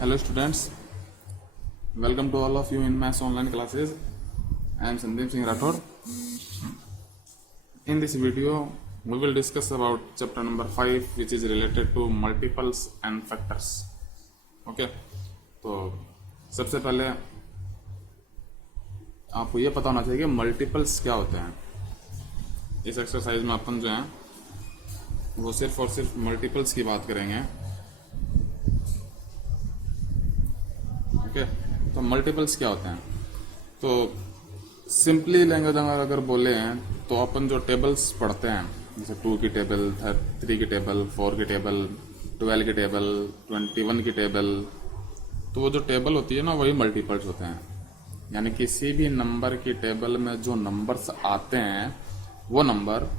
Hello students, welcome to all of you in Maths online classes. I am Sandeep Singh Rathod. In this video, we will discuss about chapter number 5 which is related to multiples and factors. Okay, तो सबसे पहले आपको ये पता होना चाहिए कि multiples क्या होते हैं. इस एक्सरसाइज में अपन जो है वो सिर्फ और सिर्फ मल्टीपल्स की बात करेंगे. ओके, तो मल्टीपल्स क्या होते हैं. तो सिंपली लैंग्वेज अगर बोले हैं तो अपन जो टेबल्स पढ़ते हैं जैसे 2 की टेबल, 3 की टेबल, 4 की टेबल, 12 की टेबल, 21 की टेबल, तो वो जो टेबल होती है ना वही मल्टीपल्स होते हैं. यानी किसी भी नंबर की टेबल में जो नंबर्स आते हैं वो नंबर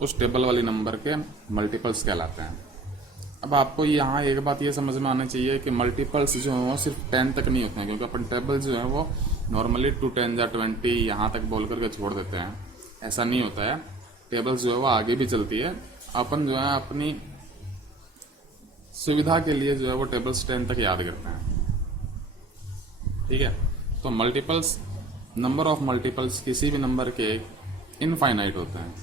उस टेबल वाली नंबर के मल्टीपल्स कहलाते हैं. अब आपको यहाँ एक बात ये समझ में आना चाहिए कि मल्टीपल्स जो हैं वो सिर्फ 10 तक नहीं होते हैं, क्योंकि अपन टेबल जो है वो नॉर्मली 2 10 या 20 यहाँ तक बोल करके छोड़ देते हैं. ऐसा नहीं होता है. टेबल्स जो है वो आगे भी चलती है. अपन जो है अपनी सुविधा के लिए जो है वो टेबल्स 10 तक याद करते हैं. ठीक है, तो मल्टीपल्स, नंबर ऑफ मल्टीपल्स किसी भी नंबर के इनफाइनाइट होते हैं.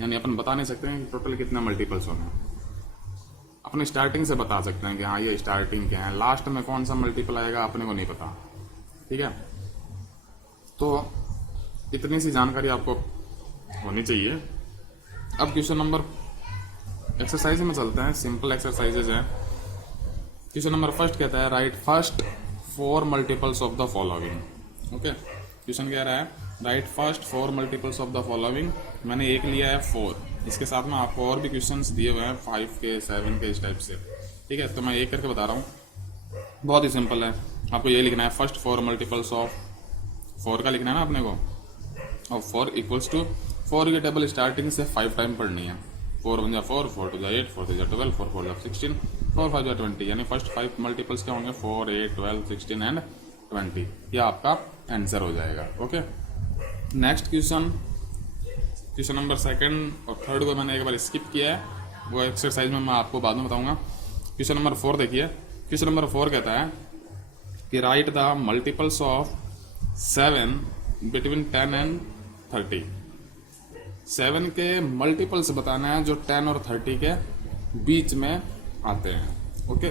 यानी अपन बता नहीं सकते हैं कि टोटल कितने मल्टीपल्स होने हैं. अपने स्टार्टिंग से बता सकते हैं कि हाँ ये स्टार्टिंग क्या है, लास्ट में कौन सा मल्टीपल आएगा अपने को नहीं पता. ठीक है, तो इतनी सी जानकारी आपको होनी चाहिए. अब क्वेश्चन नंबर एक्सरसाइज में चलते हैं. सिंपल एक्सरसाइजेज हैं. क्वेश्चन नंबर फर्स्ट कहता है right first 4 multiples of the following. Okay, question कह रहा है right first 4 multiples of the following. मैंने एक लिया है 4. इसके साथ में आपको और भी क्वेश्चंस दिए हुए हैं 5 के 7 के इस टाइप से. ठीक है, तो मैं एक करके बता रहा हूँ. बहुत ही सिंपल है. आपको ये लिखना है फर्स्ट 4 मल्टीपल्स ऑफ 4 का लिखना है ना अपने को. और 4 इक्वल्स टू 4 की टेबल स्टार्टिंग से 5 टाइम पढ़नी है. 4 1 4, 4 2 8, 4 3 12, 4 4 16, 4 5 20. यानी फर्स्ट 5 मल्टीपल्स क्या होंगे 4 8 12 16 एंड 20. यह आपका आंसर हो जाएगा. Okay, next question number second और थर्ड को मैंने एक बार स्किप किया है. वो एक्सरसाइज में मैं आपको बाद में बताऊंगा. क्वेश्चन नंबर 4 देखिए. क्वेश्चन नंबर 4 कहता है कि right the multiples of 7 between 10 and 30. 7 के मल्टीपल्स बताना है जो 10 और 30 के बीच में आते हैं. ओके,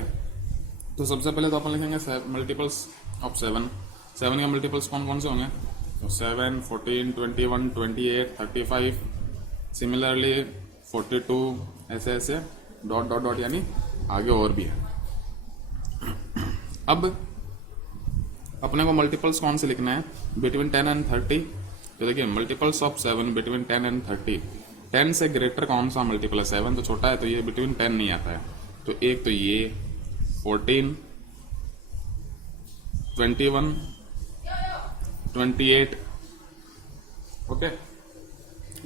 तो सबसे पहले तो अपन लिखेंगे मल्टीपल्स ऑफ 7. 7 के मल्टीपल्स कौन कौन से होंगे. तो 7, 14, 21, 28, 35, सिमिलरली 42, ऐसे ऐसे डॉट डॉट डॉट, यानी आगे और भी है. अब अपने को मल्टीपल्स कौन से लिखना है बिटवीन 10 एंड 30. तो देखिए मल्टीपल्स ऑफ 7 बिटवीन 10 एंड 30. 10 से ग्रेटर कौन सा मल्टीपल है. 7 तो छोटा है तो ये बिटवीन 10 नहीं आता है. तो एक तो ये 14, 21, 28. ओके,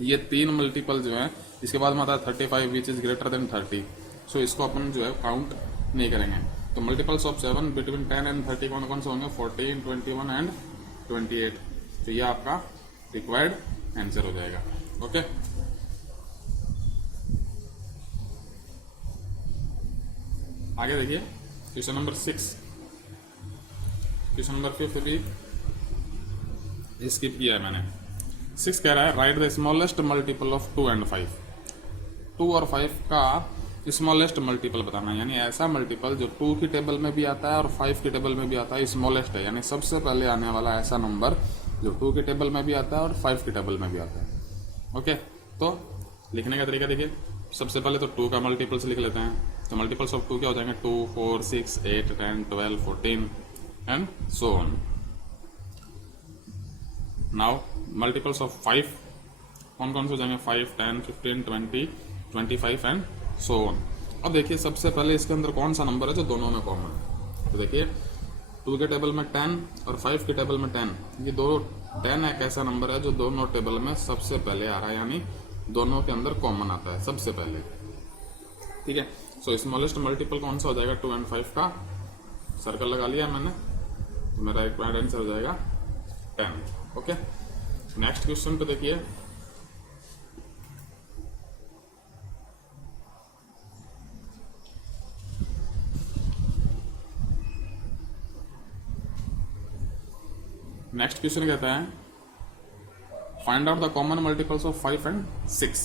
ये 3 मल्टीपल जो है. इसके बाद में आता है 35 विच इज ग्रेटर देन 30. सो इसको अपन जो है काउंट नहीं करेंगे. तो मल्टीपल्स ऑफ 7 बिटवीन 10 एंड 30 कौन कौन से होंगे 14, 21 एंड 28. तो ये आपका रिक्वायर्ड आंसर हो जाएगा. ओके, आगे देखिए क्वेश्चन नंबर 6. क्वेश्चन नंबर 5 भी स्किप किया है मैंने. 6 कह रहा है right the smallest multiple of 2 and 5. 2 और 5 का स्मॉलेस्ट मल्टीपल बताना है. यानी ऐसा मल्टीपल जो 2 की टेबल में भी आता है और 5 की टेबल में भी आता है. स्मॉलेस्ट है यानी सबसे पहले आने वाला ऐसा नंबर जो 2 की टेबल में भी आता है और 5 की टेबल में भी आता है. ओके, तो लिखने का तरीका देखिए. सबसे पहले तो 2 का मल्टीपल्स लिख लेते हैं. तो मल्टीपल्स ऑफ 2 क्या हो जाएंगे 2, 4, 6, 8, 10, 12, 14 and so on. Now multiples of 5 कौन कौन से हो जाएंगे 5, 10, 15, 20, 25 एंड सो ऑन. अब देखिए सबसे पहले इसके अंदर कौन सा नंबर है जो दोनों में कॉमन है. तो देखिए 2 के टेबल में 10 और 5 के टेबल में 10. ये दो 10 एक ऐसा नंबर है जो दोनों टेबल में सबसे पहले आ रहा है, यानी दोनों के अंदर कॉमन आता है सबसे पहले. ठीक है, सो स्मॉलेस्ट मल्टीपल कौन सा हो जाएगा 2 एंड 5 का. सर्कल लगा लिया मैंने, तो मेरा रिक्वायर्ड आंसर हो जाएगा 10. ओके, नेक्स्ट क्वेश्चन पे देखिए. नेक्स्ट क्वेश्चन कहता है find out the common multiples of 5 and 6।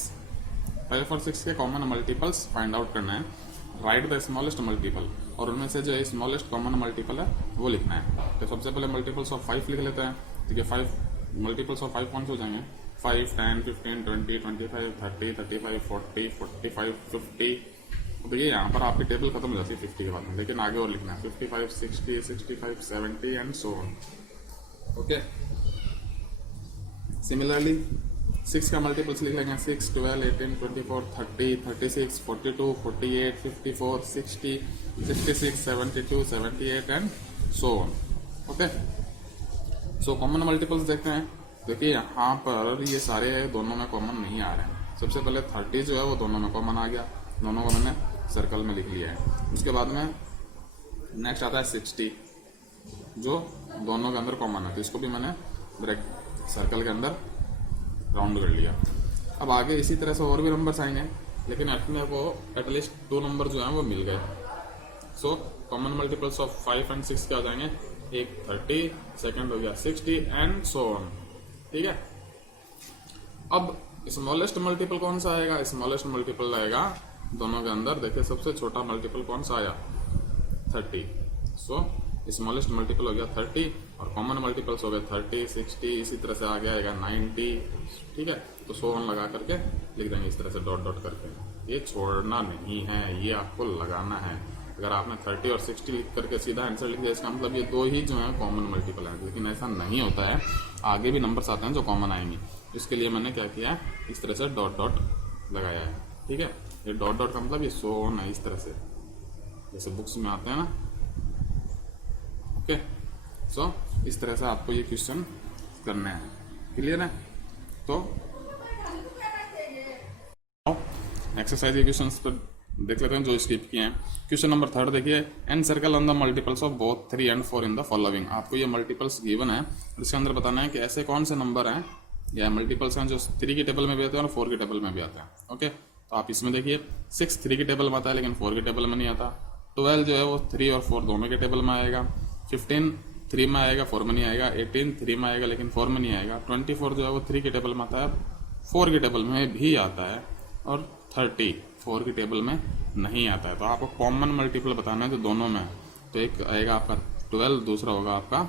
5 और 6 के कॉमन मल्टीपल्स फाइंड आउट करना है। राइट द स्मॉलेस्ट मल्टीपल, और उनमें से जो स्मॉलेस्ट कॉमन मल्टीपल है वो लिखना है। तो सबसे पहले मल्टीपल्स ऑफ 5 लिख लेते हैं। ठीक है, 5 मल्टीपल्स ऑफ 5 कौन से हो जाएंगे? 5, 10, 15, 20, 25, 30, 35, 40, 45, 50। तो ये यहाँ पर आपकी टेबल खत्म हो जाती है 50 के बाद में, लेकिन आगे और लिखना है 55, 60, 65, 70 and so on. Okay, similarly 6 का मल्टीपल्स लिख लेंगे 6, 12, 18, 24, 30, 36, 42, 48, 54, 60, 66, 72, 78 and so on. Okay, so common multiples देखते हैं। देखिए यहाँ पर ये सारे दोनों में कॉमन नहीं आ रहे हैं। सबसे पहले 30 जो है वो दोनों में कॉमन आ गया, दोनों को मैंने सर्कल में लिख लिया है। उसके बाद में नेक्स्ट आता है 60 जो दोनों के अंदर कॉमन है, तो इसको भी मैंने ब्रैक सर्कल के अंदर राउंड कर लिया। अब आगे इसी तरह से और भी नंबर्स आएंगे, लेकिन अपने को एटलीस्ट 2 नंबर जो हैं वो मिल गए। So common multiples of 5 and 6 क्या हो जाएंगे? एक 30, सेकंड हो गया 60 एंड सो ऑन। ठीक है, अब स्मॉलेस्ट मल्टीपल कौन सा आएगा? स्मॉलेस्ट मल्टीपल आएगा दोनों के अंदर। देखिए सबसे छोटा मल्टीपल कौन सा आया? 30। सो स्मॉलेस्ट मल्टीपल हो गया 30 और कॉमन मल्टीपल्स हो गए 30, 60, इसी तरह से आगे आएगा 90। ठीक है, तो सो ऑन लगा करके लिख देंगे इस तरह से डॉट डॉट करके। ये छोड़ना नहीं है, ये आपको लगाना है। अगर आपने 30 और 60 लिख करके सीधा आंसर लिख दिया, इसका मतलब ये 2 ही जो है कॉमन मल्टीपल हैं, लेकिन ऐसा नहीं होता है। आगे भी नंबर्स आते हैं जो कॉमन आएंगे। इसके लिए मैंने क्या किया है, इस तरह से डॉट डॉट लगाया है। ठीक है, ये डॉट डॉट का मतलब ये सो ऑन है, इस तरह से जैसे बुक्स में आते हैं ना। ओके, सो इस तरह से आपको ये क्वेश्चन करने हैं। क्लियर है? तो एक्सरसाइज क्वेश्चंस पर देख लेते हैं जो स्किप किए हैं। क्वेश्चन नंबर 3 देखिए, encircle on the multiples of both 3 and 4 in the following. आपको ये मल्टीपल्स गिवन है, इसके अंदर बताना है कि ऐसे कौन से नंबर हैं या मल्टीपल्स हैं जो 3 की टेबल में भी आते हैं और 4 की टेबल में भी आते हैं। ओके, तो आप इसमें देखिए 6 3 की टेबल में आता है लेकिन 4 की टेबल में नहीं आता। 12 जो है वो 3 और 4 दोनों के टेबल में आएगा। 15 3 में आएगा, 4 में नहीं आएगा। 18 3 में आएगा लेकिन 4 में नहीं आएगा। 24 जो है वो 3 की टेबल में आता है, 4 की टेबल में भी आता है। और 30 4 की टेबल में नहीं आता है। तो आपको कॉमन मल्टीपल बताना है तो दोनों में, तो एक आएगा आपका 12, दूसरा होगा आपका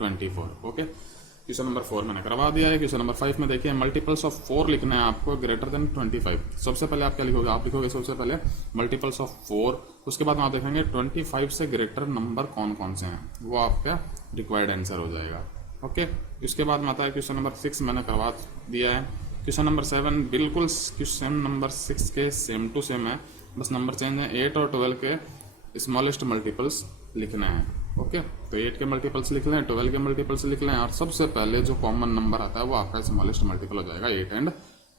24। ओके, क्वेश्चन नंबर 4 मैंने करवा दिया है। क्वेश्चन नंबर 5 में देखिए, मल्टीपल्स ऑफ 4 लिखना है आपको ग्रेटर देन 25। सबसे पहले आप क्या लिखोगे? आप लिखोगे सबसे पहले मल्टीपल्स ऑफ 4, उसके बाद आप देखेंगे 25 से ग्रेटर नंबर कौन कौन से हैं, वो आपका रिक्वायर्ड आंसर हो जाएगा। ओके, इसके बाद में आता है क्वेश्चन नंबर 6 मैंने करवा दिया है। क्वेश्चन नंबर 7 बिल्कुल क्वेश्चन नंबर 6 के सेम टू सेम है, बस नंबर चेंज है। 8 और 12 के स्मॉलेस्ट मल्टीपल्स लिखना है। ओके, तो 8 के मल्टीपल्स लिख लें, 12 के मल्टीपल्स लिख लें, और सबसे पहले जो कॉमन नंबर आता है वो आपका स्मॉलेस्ट मल्टीपल हो जाएगा 8 and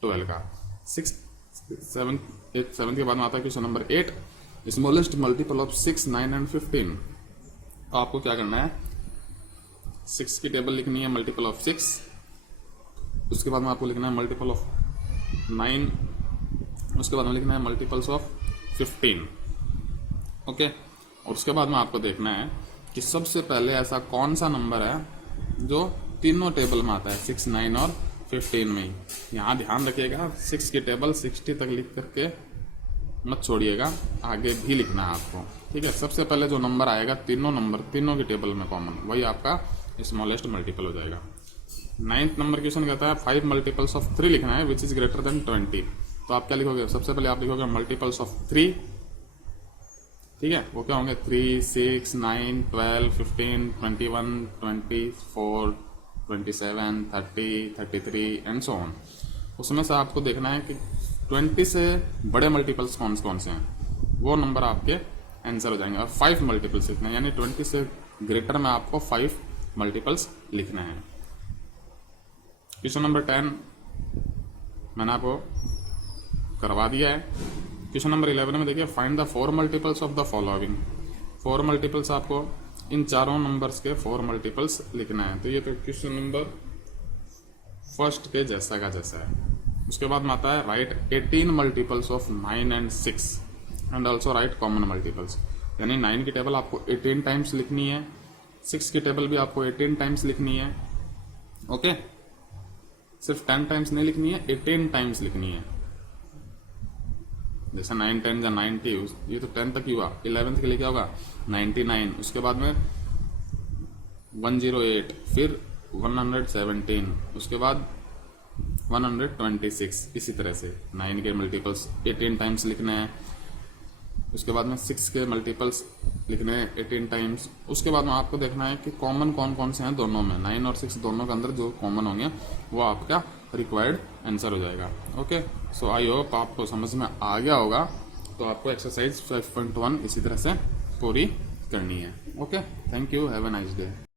12 का। 7 के बाद में आता है question number 8, smallest multiple of 6, 9 and 15। आपको क्या करना है, 6 की टेबल लिखनी है मल्टीपल ऑफ 6, उसके बाद में आपको लिखना है मल्टीपल ऑफ 9, उसके बाद में लिखना है मल्टीपल्स ऑफ 15। ओके, और उसके बाद में आपको देखना है कि सबसे पहले ऐसा कौन सा नंबर है जो तीनों टेबल में आता है, 6, 9 और 15 में ही। यहाँ ध्यान रखिएगा 6 की टेबल 60 तक लिख करके मत छोड़िएगा, आगे भी लिखना है आपको। ठीक है, सबसे पहले जो नंबर आएगा तीनों नंबर तीनों की टेबल में कॉमन, वही आपका स्मॉलेस्ट मल्टीपल हो जाएगा। 9th नंबर क्वेश्चन कहता है 5 मल्टीपल्स ऑफ 3 लिखना है विच इज ग्रेटर देन 20। तो आप क्या लिखोगे? सबसे पहले आप लिखोगे मल्टीपल्स ऑफ 3। ठीक है, वो क्या होंगे? 3, 6, 9, 12, 15, 21, 24, 27, 30, 33 एंड सो ऑन। उसमें से आपको देखना है कि 20 से बड़े मल्टीपल्स कौन कौन से हैं, वो नंबर आपके आंसर हो जाएंगे। और 5 मल्टीपल्स लिखना है, यानी 20 से ग्रेटर में आपको 5 मल्टीपल्स लिखना है। क्वेश्चन नंबर 10 मैंने आपको करवा दिया है। क्वेश्चन नंबर 11 में देखिए, find the 4 multiples of the following. 4 multiples आपको इन चारों नंबर्स के 4 मल्टीपल्स लिखना है। तो ये तो क्वेश्चन नंबर फर्स्ट के जैसा का जैसा है। उसके बाद में आता है right 18 multiples of 9 and 6 and also right common multiples. यानी 9 की टेबल आपको 18 टाइम्स लिखनी है, 6 की टेबल भी आपको 18 टाइम्स लिखनी है, ओके, सिर्फ 10 टाइम्स नहीं लिखनी है, 18 टाइम्स लिखनी है। जैसे 9 10 या 90, ये तो 10 तक ही हुआ। 11th के लिए क्या होगा 99, उसके बाद में 108, फिर 117, उसके बाद 126। इसी तरह से 9 के मल्टीपल्स 18 टाइम्स लिखने हैं, उसके बाद में 6 के मल्टीपल्स लिखने हैं 18 टाइम्स। उसके बाद में आपको देखना है कि कॉमन कौन कौन से हैं दोनों में, 9 और 6 दोनों के अंदर जो कॉमन होंगे वो आपका रिक्वायर्ड आंसर हो जाएगा। ओके, सो आई होप आपको समझ में आ गया होगा। तो आपको एक्सरसाइज 5.1 इसी तरह से पूरी करनी है। Okay, thank you, have a nice day.